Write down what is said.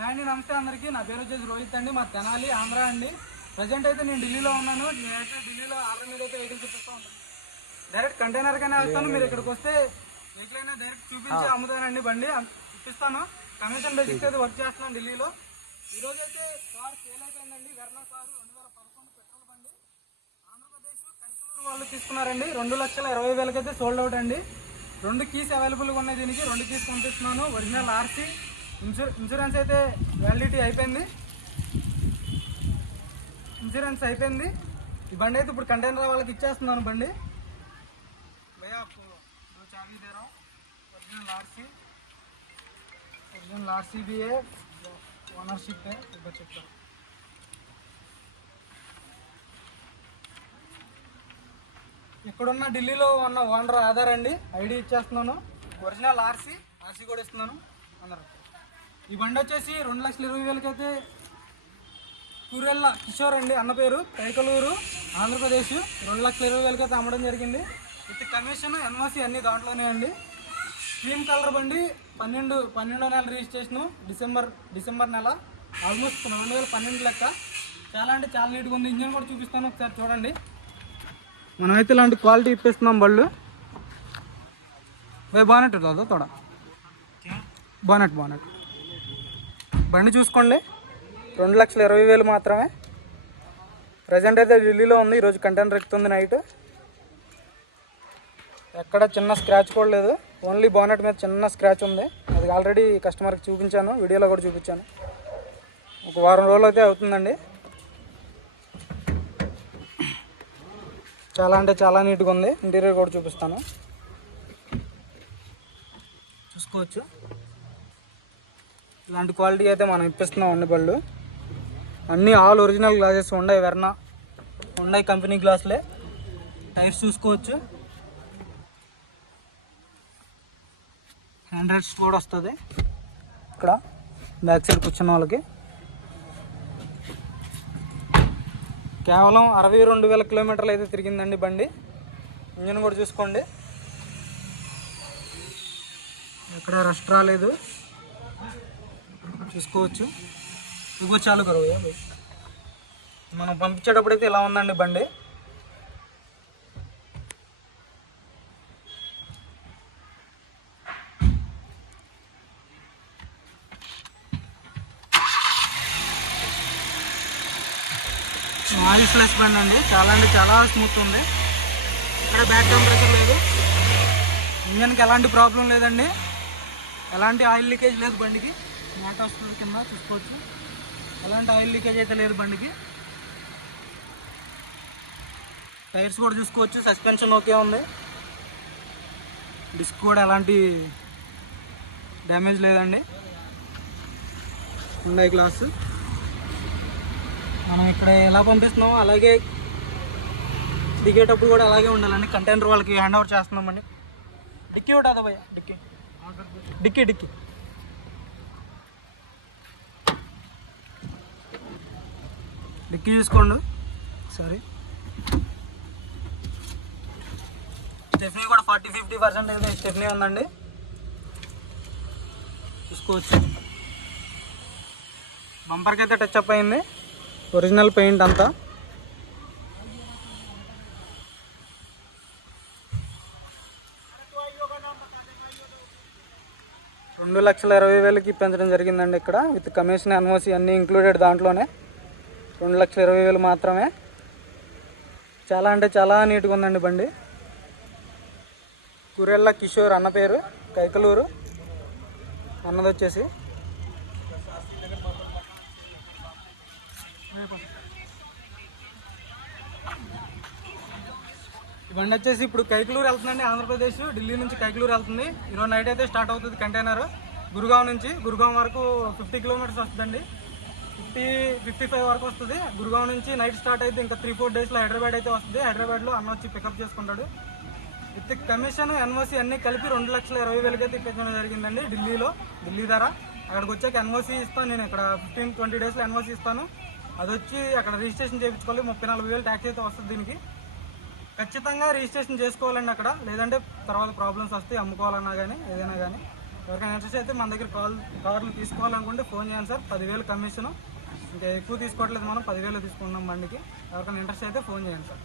Hi అండి నమస్తే అందరికీ. నా పేరు వచ్చేసి రోహిత్ అండి. మా తెనాలి ఆంధ్ర అండి. ప్రజెంట్ అయితే నేను ఢిల్లీలో ఉన్నాను. నేనైతే ఢిల్లీలో ఆర్డర్ మీద అయితే వెహికల్ చూపిస్తూ ఉంటాను. డైరెక్ట్ కంటైనర్ కైనా వెళ్తాను. మీరు ఇక్కడికి వస్తే వెహికల్ అయినా డైరెక్ట్ చూపించి అమ్ముతానండి బండి. ఇప్పిస్తాను. కమిషన్ బేసిక్ అయితే వర్క్ చేస్తున్నాను ఢిల్లీలో. ఈరోజు అయితే కార్ సేల్ అయిపోయిందండి. వెర్నా కారు రెండు వేల పదకొండు పెట్రోల్ బండి. ఆంధ్రప్రదేశ్ కైకలూరు వాళ్ళు తీసుకున్నారండి. రెండు లక్షల ఇరవై వేలకి అయితే సోల్డ్ అవుట్ అండి. రెండు కీస్ అవైలబుల్గా ఉన్నాయి దీనికి. రెండు కీస్ పంపిస్తున్నాను ఒరిజినల్ ఆర్సీ ఇన్సూరెన్స్ అయితే వ్యాలిడిటీ అయిపోయింది ఇన్సూరెన్స్ అయిపోయింది ఈ బండి అయితే ఇప్పుడు కంటైనర్ వాళ్ళకి ఇచ్చేస్తున్నాను బండి భయ్యా आपको दो चाबी दे रहा हूँ ओरिजिनल आरसी ओरिजिनल आरसी भी है ओनरशिप है एक बार चेक करो ఇక్కడున్న ఢిల్లీలో ఉన్న ఓనర్ ఆధార్ అండి ఐడి ఇచ్చేస్తున్నాను ఒరిజినల్ ఆర్సీ ఆర్సీ కూడా ఇస్తున్నాను అందరు ఈ బండి వచ్చేసి రెండు లక్షల ఇరవై వేలకి అయితే కూరెళ్ళ కిషోర్ అండి అన్న పేరు. కైకలూరు ఆంధ్రప్రదేశ్. రెండు లక్షల ఇరవై వేలకి అయితే అమ్మడం జరిగింది. విత్ కమిషన్ ఎన్ఓసి అన్ని దాంట్లోనే అండి. క్రీమ్ కలర్ బండి పన్నెండు పన్నెండో నెల రిజిస్ట్రేషను డిసెంబర్ డిసెంబర్ నెల. ఆల్మోస్ట్ రెండు వేల పన్నెండు లెక్క. చాలా అంటే చాలా నీట్గా ఉంది. ఇంజన్ కూడా చూపిస్తాను ఒకసారి చూడండి. మనమైతే ఇలాంటి క్వాలిటీ ఇప్పిస్తున్నాం బళ్ళు. బానెట్ రాదు తోడ? బానెట్ బానెట్ బండి చూసుకోండి. రెండు లక్షల ఇరవై వేలు మాత్రమే. ప్రజెంట్ అయితే ఢిల్లీలో ఉంది ఈరోజు కంటెంట్ ఎక్కుతుంది నైట్ ఎక్కడ చిన్న స్క్రాచ్ కూడా లేదు. ఓన్లీ బానెట్ మీద చిన్న స్క్రాచ్ ఉంది. అది ఆల్రెడీ కస్టమర్కి చూపించాను వీడియోలో కూడా చూపించాను. ఒక వారం రోజులు అయితే అవుతుందండి. చాలా అంటే చాలా నీట్గా ఉంది. ఇంటీరియర్ కూడా చూపిస్తాను. చూసుకోవచ్చు. ఇలాంటి క్వాలిటీ అయితే మనం ఇప్పిస్తున్నాం అండి బళ్ళు. అన్నీ ఆల్ ఒరిజినల్ గ్లాసెస్ ఉన్నాయి వెర్నా. ఉన్నాయి కంపెనీ గ్లాసులే. టైర్స్ చూసుకోవచ్చు. హ్యాండ్ కూడా వస్తుంది. ఇక్కడ బ్యాక్ సైడ్ కూర్చున్న వాళ్ళకి. కేవలం అరవై రెండు వేల కిలోమీటర్లు అయితే తిరిగిందండి బండి. ఇంజన్ కూడా చూసుకోండి. ఎక్కడ రెస్ట్ రాలేదు. చూసుకోవచ్చు. ఇగో చాలు కరువు మనం పంపించేటప్పుడు అయితే ఇలా ఉందండి బండి. ఆయిల్ ఫ్లెస్ బండి అండి. చాలా అంటే చాలా స్మూత్ ఉంది. ఇక్కడ బ్యాక్ టెంపరేచర్ లేదు. ఇంజన్కి ఎలాంటి ప్రాబ్లం లేదండి. ఎలాంటి ఆయిల్ లీకేజ్ లేదు బండికి. మ్యాట్ వస్తుంది కింద చూసుకోవచ్చు. ఎలాంటి ఆయిల్ లీకేజ్ అయితే లేదు బండికి. టైర్స్ కూడా చూసుకోవచ్చు సస్పెన్షన్ ఓకే ఉంది. డిస్క్ కూడా ఎలాంటి డ్యామేజ్ లేదండి. ఉన్నాయి గ్లాసు. మనం ఇక్కడ ఎలా పంపిస్తున్నామో అలాగే దిగేటప్పుడు కూడా అలాగే ఉండాలండి. కంటైనర్ వాళ్ళకి హ్యాండ్ ఓవర్ చేస్తున్నామండి. డిక్కీ ఒకటి అదే భయ్య డిక్కీ. Dickey dickey. డిక్కీ చూసుకోండి సరే. స్టెఫ్నీ కూడా ఫార్టీ ఫిఫ్టీ పర్సెంట్ అయితే స్టెఫ్నీ ఉందండి. చూసుకోవచ్చు. బంపర్కి అయితే టచ్ అప్ అయింది. ఒరిజినల్ పెయింట్ అంతా. రెండు లక్షల ఇరవై వేలకి పెంచడం జరిగిందండి ఇక్కడ. విత్ కమిషన్ ఎన్ఓసి అన్నీ ఇంక్లూడెడ్ దాంట్లోనే. రెండు లక్షల ఇరవై వేలు మాత్రమే. చాలా అంటే చాలా నీట్గా ఉందండి బండి. కురెల్ల కిషోర్ అన్న పేరు కైకలూరు. అన్నది వచ్చేసి. ఈ బండి వచ్చేసి ఇప్పుడు కైకలూరు వెళ్తుందండి ఆంధ్రప్రదేశ్ ఢిల్లీ నుంచి కైకలూరు వెళ్తుంది. ఈరోజు నైట్ అయితే స్టార్ట్ అవుతుంది కంటైనర్. గురుగావ్ నుంచి గురుగావ్ వరకు ఫిఫ్టీ కిలోమీటర్స్ వస్తుందండి. ఫిఫ్టీ ఫిఫ్టీ ఫైవ్ వరకు వస్తుంది. గురుగావ్ నుంచి నైట్ స్టార్ట్ అయితే ఇంకా త్రీ ఫోర్ డేస్లో హైదరాబాద్ అయితే వస్తుంది. హైదరాబాద్లో అన్న వచ్చి పికప్ చేసుకుంటాడు. విత్ కమిషన్ ఎన్ఓసి అన్నీ కలిపి రెండు లక్షల ఇరవై వేలకి అయితే ఇప్పించడం జరిగిందండి ఢిల్లీలో ఢిల్లీ ధర. అక్కడికి వచ్చాక ఎన్ఓసి ఇస్తాను నేను ఇక్కడ ఫిఫ్టీన్ ట్వంటీ డేస్లో ఎన్ఓసి ఇస్తాను. అది వచ్చి అక్కడ రిజిస్ట్రేషన్ చేయించుకోవాలి. ముప్పై నాలుగు వేలు ట్యాక్స్ అయితే వస్తుంది దీనికి. ఖచ్చితంగా రిజిస్ట్రేషన్ చేసుకోవాలండి అక్కడ. లేదంటే తర్వాత ప్రాబ్లమ్స్ వస్తాయి. అమ్ముకోవాలన్నా కానీ ఏదైనా కానీ ఎవరికైనా ఇంట్రెస్ట్ అయితే మన దగ్గర కాల్ కార్లు తీసుకోవాలనుకుంటే ఫోన్ చేయండి సార్. పదివేలు కమిషన్. ఇంకా ఎక్కువ తీసుకోవట్లేదు మనం పదివేలు తీసుకుంటున్నాం బండికి. ఎవరికైనా ఇంట్రెస్ట్ అయితే ఫోన్ చేయండి సార్.